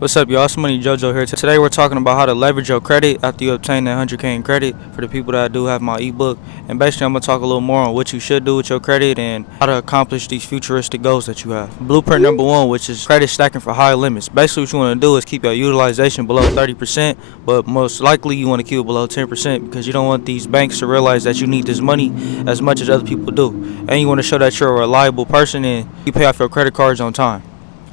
What's up, y'all? It's MoneyyJoJo here. Today we're talking about how to leverage your credit after you obtain that 100K in credit for the people that do have my ebook. And basically I'm going to talk a little more on what you should do with your credit and how to accomplish these futuristic goals that you have. Blueprint number 1, which is credit stacking for high limits. Basically what you want to do is keep your utilization below 30%, but most likely you want to keep it below 10% because you don't want these banks to realize that you need this money as much as other people do. And you want to show that you're a reliable person and you pay off your credit cards on time.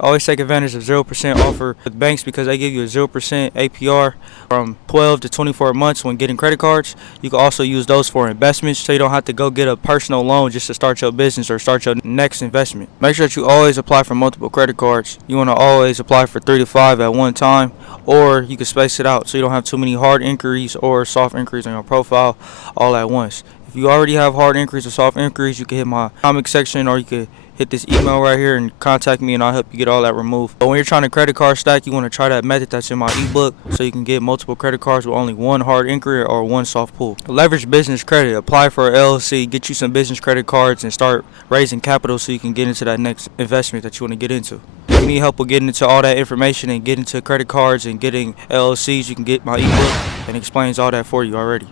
Always take advantage of 0% offer with banks because they give you a 0% APR from 12 to 24 months when getting credit cards. You can also use those for investments so you don't have to go get a personal loan just to start your business or start your next investment. Make sure that you always apply for multiple credit cards. You want to always apply for 3 to 5 at one time, or you can space it out so you don't have too many hard inquiries or soft inquiries on your profile all at once. If you already have hard inquiries or soft inquiries, you can hit my comment section or you can hit this email right here and contact me and I'll help you get all that removed. But when you're trying to credit card stack, you want to try that method that's in my ebook so you can get multiple credit cards with only one hard inquiry or one soft pull. Leverage business credit. Apply for an LLC, get you some business credit cards and start raising capital so you can get into that next investment that you want to get into. If you need help with getting into all that information and getting into credit cards and getting LLCs, you can get my ebook and it explains all that for you already.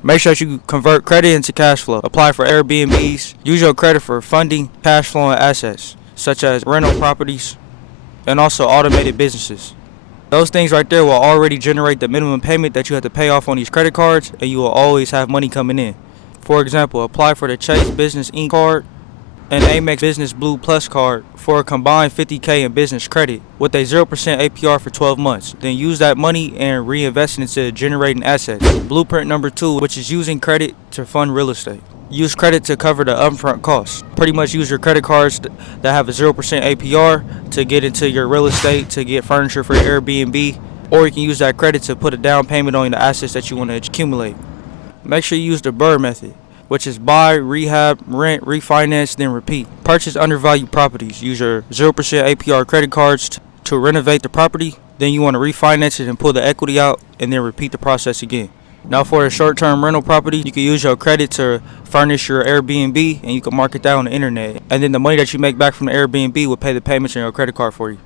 Make sure that you convert credit into cash flow. Apply for Airbnbs. Use your credit for funding cash flowing assets, such as rental properties and also automated businesses. Those things right there will already generate the minimum payment that you have to pay off on these credit cards, and you will always have money coming in. For example, apply for the Chase Business Inc. card and Amex Business Blue Plus card for a combined $50K in business credit with a 0% APR for 12 months. Then use that money and reinvest it into generating assets. Blueprint number 2, which is using credit to fund real estate. Use credit to cover the upfront costs. Pretty much use your credit cards that have a 0% APR to get into your real estate, to get furniture for your Airbnb, or you can use that credit to put a down payment on the assets that you want to accumulate. Make sure you use the BRRRR method, which is buy, rehab, rent, refinance, then repeat. Purchase undervalued properties. Use your 0% APR credit cards to renovate the property. Then you want to refinance it and pull the equity out and then repeat the process again. Now for a short-term rental property, you can use your credit to furnish your Airbnb and you can market that on the internet. And then the money that you make back from the Airbnb will pay the payments on your credit card for you.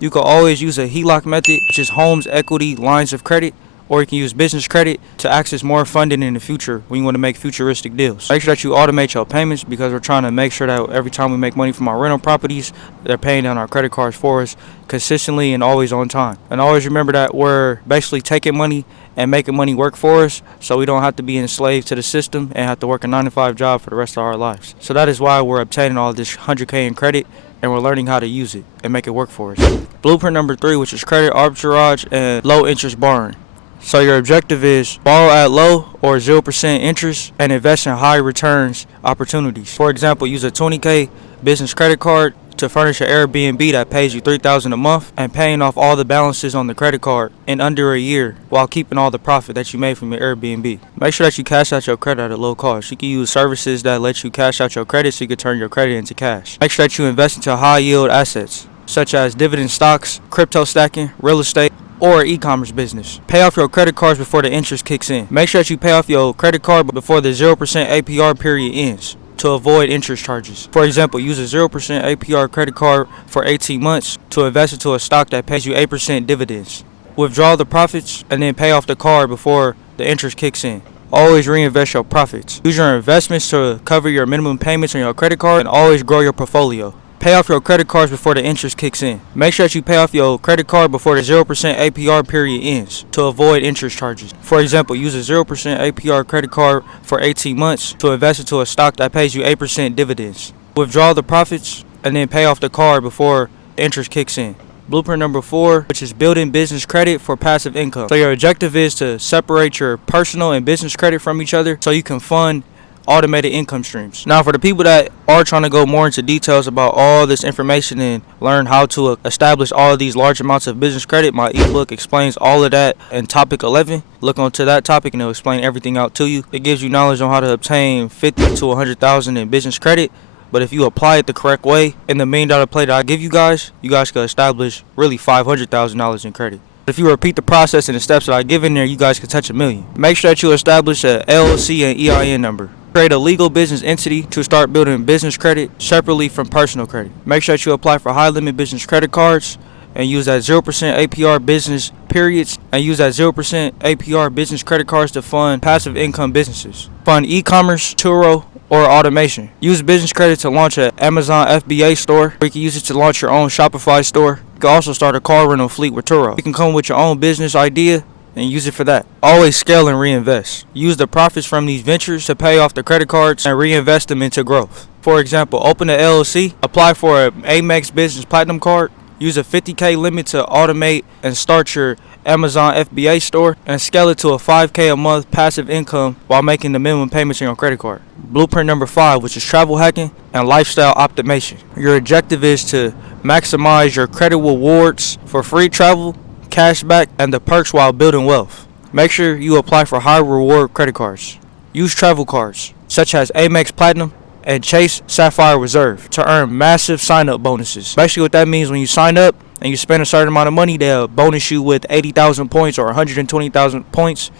You can always use a HELOC method, which is homes equity lines of credit. Or you can use business credit to access more funding in the future when you want to make futuristic deals. Make sure that you automate your payments because we're trying to make sure that every time we make money from our rental properties, they're paying down our credit cards for us consistently and always on time. And always remember that we're basically taking money and making money work for us so we don't have to be enslaved to the system and have to work a 9-to-5 job for the rest of our lives. So that is why we're obtaining all this 100K in credit and we're learning how to use it and make it work for us. Blueprint number 3, which is credit arbitrage and low interest borrowing. So your objective is borrow at low or 0% interest and invest in high returns opportunities. For example, use a 20K business credit card to furnish an Airbnb that pays you $3,000 a month and paying off all the balances on the credit card in under a year while keeping all the profit that you made from your Airbnb. Make sure that you cash out your credit at a low cost. You can use services that let you cash out your credit so you can turn your credit into cash. Make sure that you invest into high yield assets such as dividend stocks, crypto stacking, real estate, or e-commerce business. Pay off your credit cards before the interest kicks in. Make sure that you pay off your credit card before the 0% APR period ends to avoid interest charges. For example, use a 0% APR credit card for 18 months to invest into a stock that pays you 8% dividends. Withdraw the profits and then pay off the card before the interest kicks in. Always reinvest your profits. Use your investments to cover your minimum payments on your credit card and always grow your portfolio. Pay off your credit cards before the interest kicks in. Make sure that you pay off your credit card before the 0% APR period ends to avoid interest charges. For example, use a 0% APR credit card for 18 months to invest into a stock that pays you 8% dividends. Withdraw the profits and then pay off the card before the interest kicks in. Blueprint number 4, which is building business credit for passive income. So your objective is to separate your personal and business credit from each other so you can fund automated income streams. Now for the people that are trying to go more into details about all this information and learn how to establish all of these large amounts of business credit, my ebook explains all of that in topic 11. Look onto that topic and it'll explain everything out to you. It gives you knowledge on how to obtain 50 to 100,000 in business credit. But if you apply it the correct way in the $1 million play that I give you guys can establish really $500,000 in credit. If you repeat the process and the steps that I give in there, you guys can touch $1 million. Make sure that you establish a LLC and EIN number. Create a legal business entity to start building business credit separately from personal credit. Make sure that you apply for high limit business credit cards and use that 0% APR business periods and use that 0% APR business credit cards to fund passive income businesses. Fund e-commerce, Turo, or automation. Use business credit to launch an Amazon FBA store, or you can use it to launch your own Shopify store. You can also start a car rental fleet with Turo. You can come with your own business idea and use it for that. Always scale and reinvest. Use the profits from these ventures to pay off the credit cards and reinvest them into growth. For example, open an LLC, apply for an Amex Business Platinum card, use a $50K limit to automate and start your Amazon FBA store, and scale it to a $5K a month passive income while making the minimum payments on your credit card. Blueprint number 5, which is travel hacking and lifestyle optimization. Your objective is to maximize your credit rewards for free travel, cashback, and the perks while building wealth. Make sure you apply for high reward credit cards. Use travel cards such as Amex Platinum and Chase Sapphire Reserve to earn massive sign-up bonuses. Basically what that means, when you sign up and you spend a certain amount of money, they'll bonus you with 80,000 points or 120,000 points.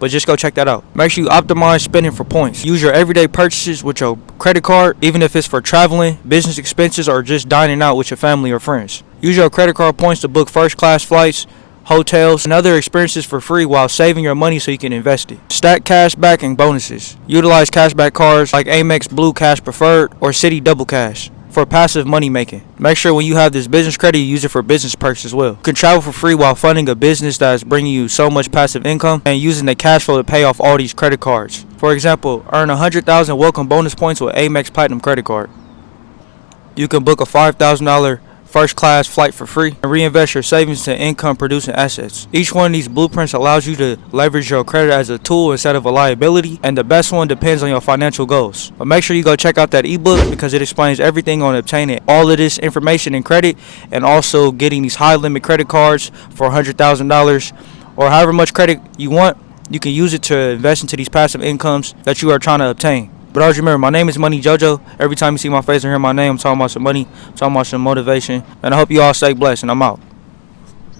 But just go check that out. Make sure you optimize spending for points. Use your everyday purchases with your credit card, even if it's for traveling, business expenses, or just dining out with your family or friends. Use your credit card points to book first-class flights, hotels, and other experiences for free while saving your money so you can invest it. Stack cash back and bonuses. Utilize cashback cards like Amex Blue Cash Preferred or Citi Double Cash for passive money making. Make sure when you have this business credit, you use it for business perks as well. You can travel for free while funding a business that is bringing you so much passive income and using the cash flow to pay off all these credit cards. For example, earn 100,000 welcome bonus points with Amex Platinum credit card. You can book a $5,000 first class flight for free and reinvest your savings to income producing assets. Each one of these blueprints allows you to leverage your credit as a tool instead of a liability, and the best one depends on your financial goals. But make sure you go check out that ebook because it explains everything on obtaining all of this information and credit, and also getting these high limit credit cards for $100,000 or however much credit you want. You can use it to invest into these passive incomes that you are trying to obtain. But always remember, my name is MoneyyJoJo. Every time you see my face and hear my name, I'm talking about some money, I'm talking about some motivation. And I hope you all stay blessed, and I'm out.